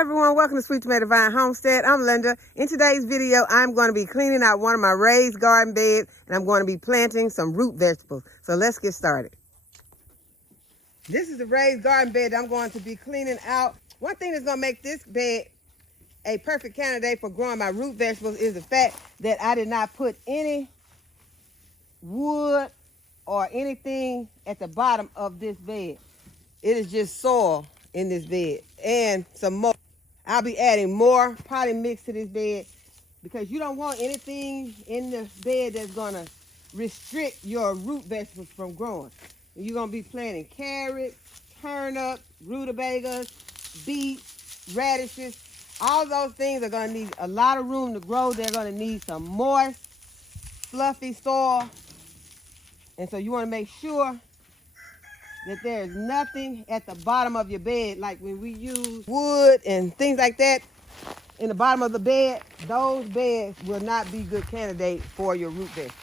everyone, welcome to Sweet Tomato Vine Homestead. I'm Linda. In today's video, I'm going to be cleaning out one of my raised garden beds and I'm going to be planting some root vegetables. So let's get started. This is the raised garden bed that I'm going to be cleaning out. One thing that's going to make this bed a perfect candidate for growing my root vegetables is the fact that I did not put any wood or anything at the bottom of this bed. It is just soil in this bed and some more. I'll be adding more potting mix to this bed because you don't want anything in the bed that's gonna restrict your root vegetables from growing. You're gonna be planting carrots, turnips, rutabagas, beets, radishes. All those things are gonna need a lot of room to grow. They're gonna need some moist, fluffy soil. And so you wanna make sure that there is nothing at the bottom of your bed, like when we use wood and things like that in the bottom of the bed, those beds will not be good candidates for your root vegetables.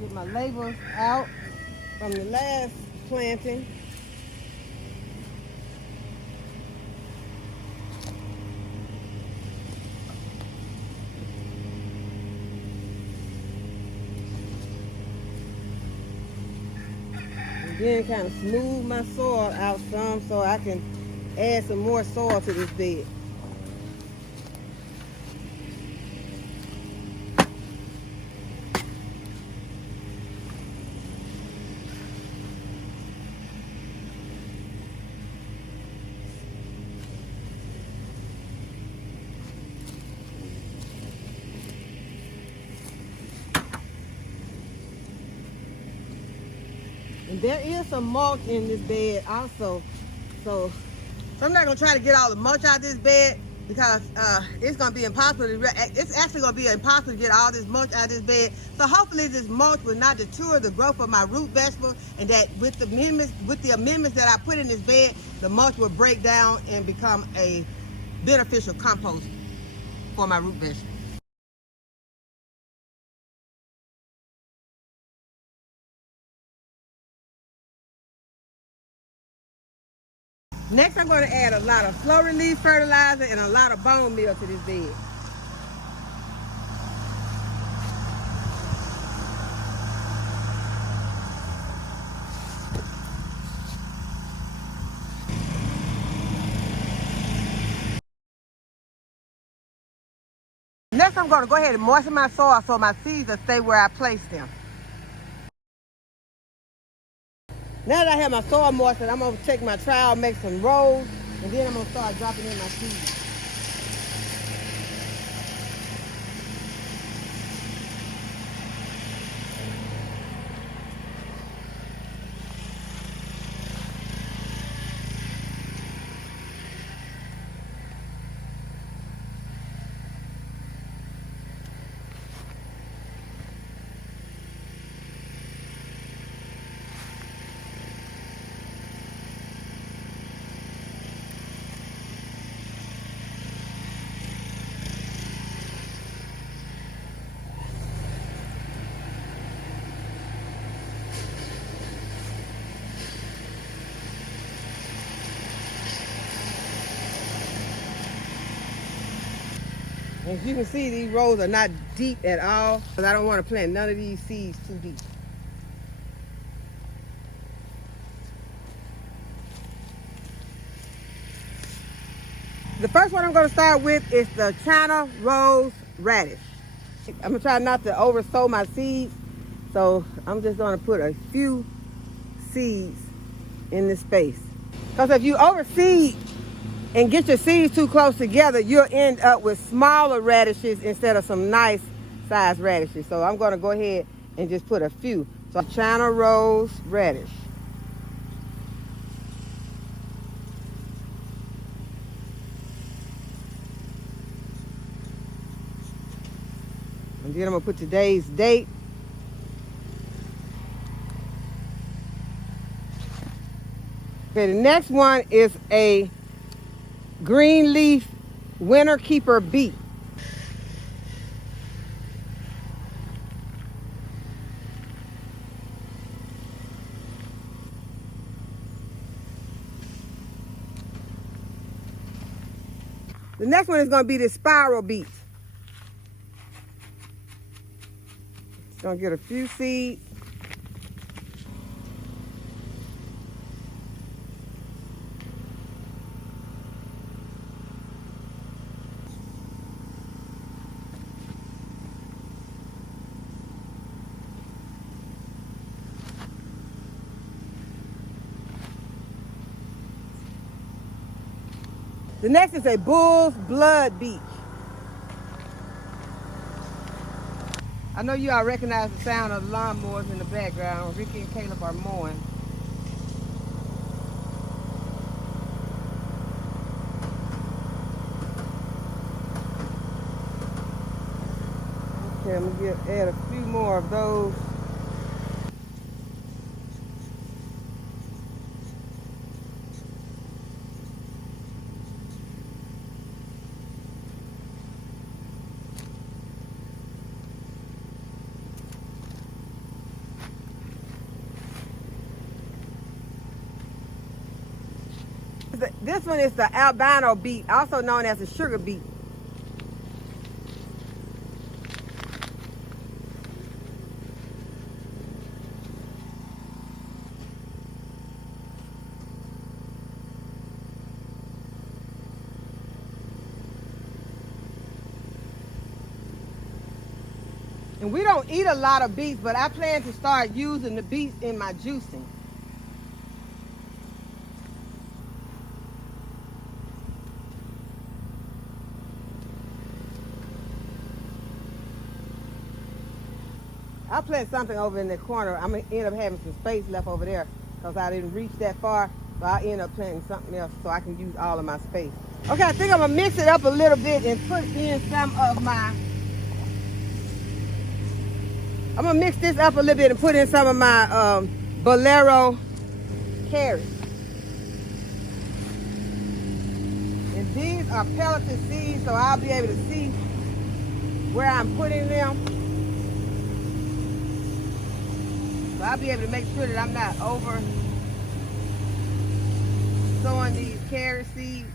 Get my labels out from the last planting. And then kind of smooth my soil out some so I can add some more soil to this bed. And there is some mulch in this bed also. So I'm not gonna try to get all the mulch out of this bed because it's gonna be impossible it's actually gonna be impossible to get all this mulch out of this bed. So hopefully this mulch will not deter the growth of my root vegetables, and that with the amendments that I put in this bed, the mulch will break down and become a beneficial compost for my root vegetables. Next, I'm going to add a lot of slow release fertilizer and a lot of bone meal to this bed. Next, I'm going to go ahead and moisten my soil so my seeds will stay where I placed them. Now that I have my soil moistened, I'm going to take my trowel, make some rolls, and then I'm going to start dropping in my seeds. As you can see, these rows are not deep at all, because I don't want to plant none of these seeds too deep. The first one I'm going to start with is the China Rose Radish. I'm going to try not to oversow my seeds, so I'm just going to put a few seeds in this space. Because if you overseed and get your seeds too close together, you'll end up with smaller radishes instead of some nice sized radishes. So I'm going to go ahead and just put a few. So China Rose Radish. And then I'm going to put today's date. Okay, the next one is a green leaf winter keeper beet. The next one is going to be the spiral beet. It's going to get a few seeds. The next is a bull's blood beet. I know you all recognize the sound of the lawnmowers in the background. Ricky and Caleb are mowing. Okay, I'm going to add a few more of those. This one is the albino beet, also known as the sugar beet. And we don't eat a lot of beets, but I plan to start using the beets in my juicing. I'll plant something over in the corner. I'm going to end up having some space left over there because I didn't reach that far. So I'll end up planting something else so I can use all of my space. Okay, I think I'm going to mix it up a little bit and put in some of my... I'm going to mix this up a little bit and put in some of my Bolero carrots. And these are pelleted seeds, so I'll be able to see where I'm putting them. So I'll be able to make sure that I'm not over sowing these carrot seeds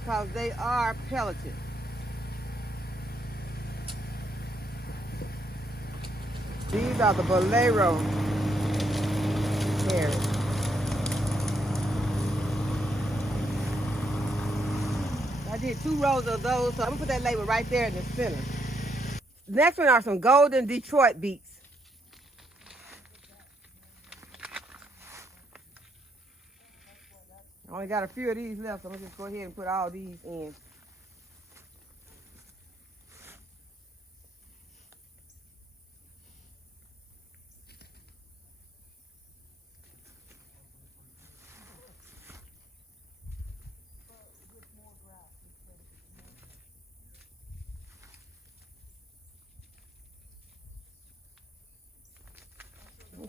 because they are pelleted. These are the Bolero carrots. I did 2 rows of those, so I'm gonna put that label right there in the center. The next one are some golden Detroit beets. I only got a few of these left, so I'm gonna just go ahead and put all these in.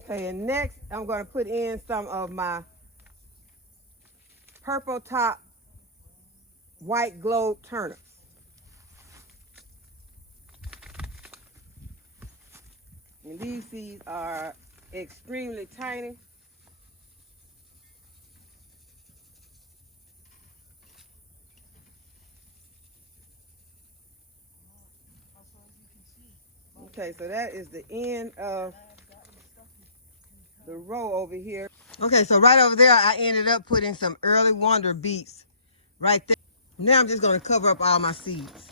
Okay, and next I'm going to put in some of my purple top white globe turnips. And these seeds are extremely tiny. Okay, so that is the end of the row over here. Okay, so right over there, I ended up putting some early wonder beets right there. Now I'm just gonna cover up all my seeds.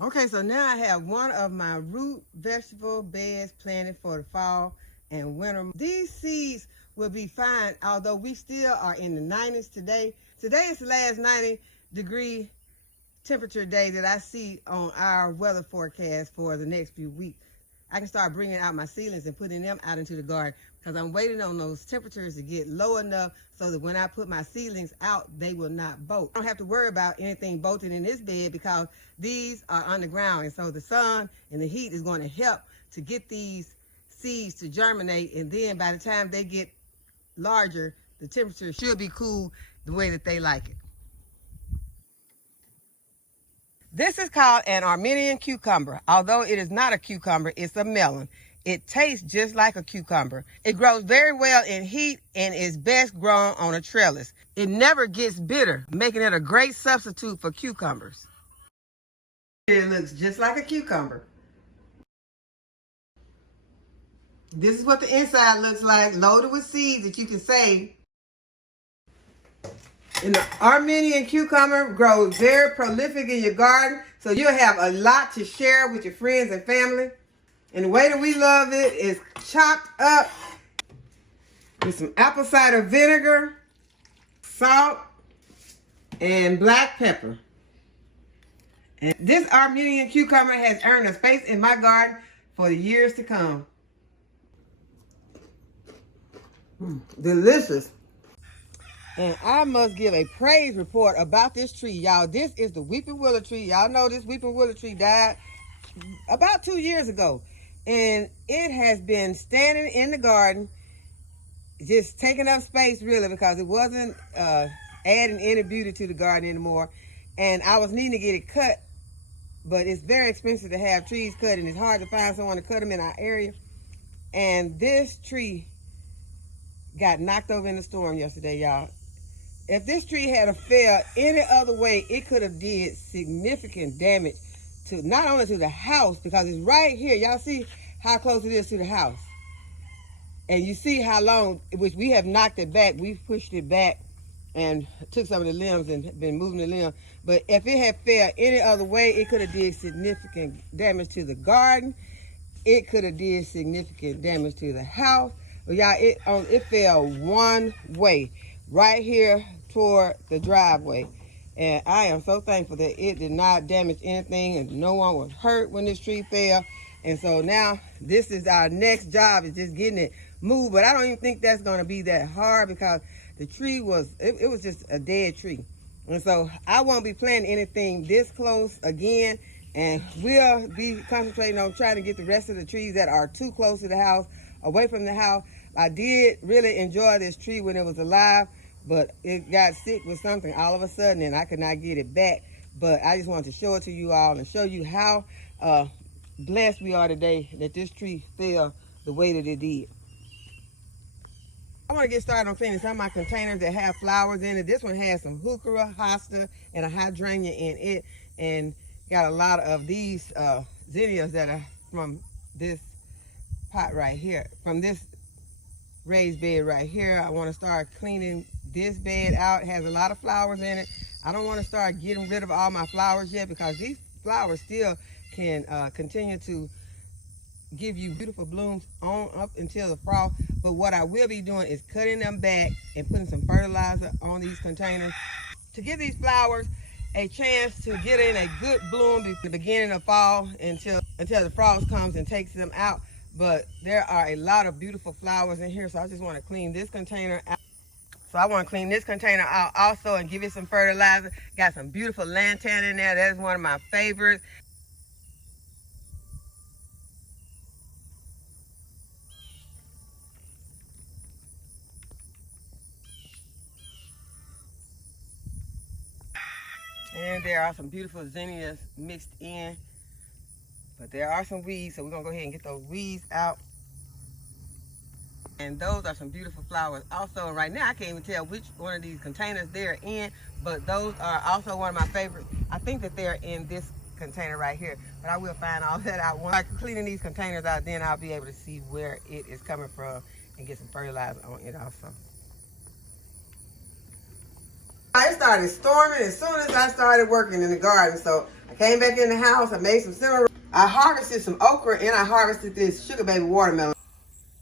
Okay, so now I have one of my root vegetable beds planted for the fall and winter. These seeds will be fine, although we still are in the 90s today. Today is the last 90-degree temperature day that I see on our weather forecast for the next few weeks. I can start bringing out my seedlings and putting them out into the garden because I'm waiting on those temperatures to get low enough so that when I put my seedlings out, they will not bolt. I don't have to worry about anything bolting in this bed because these are underground, and so the sun and the heat is going to help to get these seeds to germinate, and then by the time they get larger, the temperature should be cool the way that they like it. This is called an Armenian cucumber. Although it is not a cucumber, it's a melon. It tastes just like a cucumber. It grows very well in heat and is best grown on a trellis. It never gets bitter, making it a great substitute for cucumbers. It looks just like a cucumber. This is what the inside looks like, loaded with seeds that you can save. And the Armenian cucumber grows very prolific in your garden, so you'll have a lot to share with your friends and family. And the way that we love it is chopped up with some apple cider vinegar, salt, and black pepper. And this Armenian cucumber has earned a space in my garden for the years to come. Delicious. And I must give a praise report about this tree, y'all. This is the weeping willow tree. Y'all know this weeping willow tree died about 2 years ago. And it has been standing in the garden, just taking up space really because it wasn't adding any beauty to the garden anymore. And I was needing to get it cut, but it's very expensive to have trees cut, and it's hard to find someone to cut them in our area. And this tree got knocked over in the storm yesterday, y'all. If this tree had fell any other way, it could have did significant damage to not only to the house, because it's right here. Y'all see how close it is to the house. And you see how long, which we have knocked it back. We've pushed it back and took some of the limbs and been moving the limbs. But if it had fell any other way, it could have did significant damage to the garden. It could have did significant damage to the house. But y'all, it fell one way, right here toward the driveway. And I am so thankful that it did not damage anything and no one was hurt when this tree fell. And so now this is our next job, is just getting it moved. But I don't even think that's going to be that hard because the tree was, it was just a dead tree. And so I won't be planting anything this close again. And we'll be concentrating on trying to get the rest of the trees that are too close to the house away from the house. I did really enjoy this tree when it was alive, but it got sick with something all of a sudden and I could not get it back. But I just wanted to show it to you all and show you how blessed we are today that this tree fell the way that it did. I want to get started on cleaning some of my containers that have flowers in it. This one has some heuchera, hosta, and a hydrangea in it, and got a lot of these zinnias that are from this pot right here, from this raised bed right here. I want to start cleaning this bed out. It has a lot of flowers in it. I don't want to start getting rid of all my flowers yet because these flowers still can continue to give you beautiful blooms on up until the fall. But what I will be doing is cutting them back and putting some fertilizer on these containers to give these flowers a chance to get in a good bloom at the beginning of fall until the frost comes and takes them out. But there are a lot of beautiful flowers in here, so I just want to clean this container out. So I want to clean this container out also and give it some fertilizer. Got some beautiful lantana in there. That's one of my favorites. And there are some beautiful zinnias mixed in. But there are some weeds, so we're going to go ahead and get those weeds out. And those are some beautiful flowers also. Right now, I can't even tell which one of these containers they're in, but those are also one of my favorites. I think that they're in this container right here. But I will find all that out. Once I'm cleaning these containers out, then I'll be able to see where it is coming from and get some fertilizer on it also. It started storming as soon as I started working in the garden. So I came back in the house, I made some cinnamon. I harvested some okra and I harvested this sugar baby watermelon.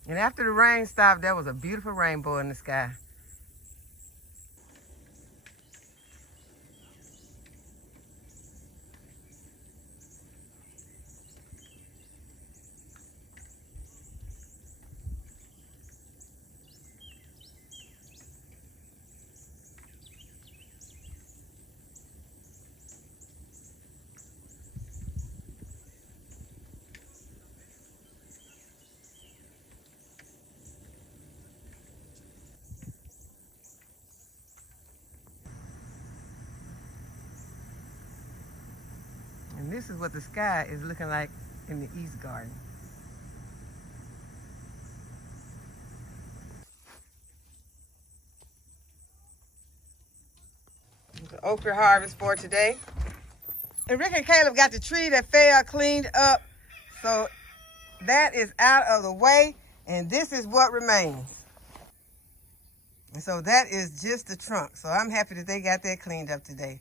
And after the rain stopped, there was a beautiful rainbow in the sky. And this is what the sky is looking like in the east garden. The okra harvest for today. And Rick and Caleb got the tree that fell cleaned up. So that is out of the way. And this is what remains. And so that is just the trunk. So I'm happy that they got that cleaned up today.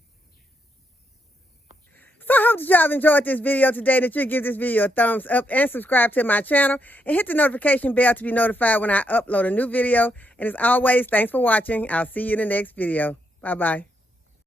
So I hope that y'all enjoyed this video today, that you'll give this video a thumbs up and subscribe to my channel and hit the notification bell to be notified when I upload a new video. And as always, thanks for watching. I'll see you in the next video. Bye-bye.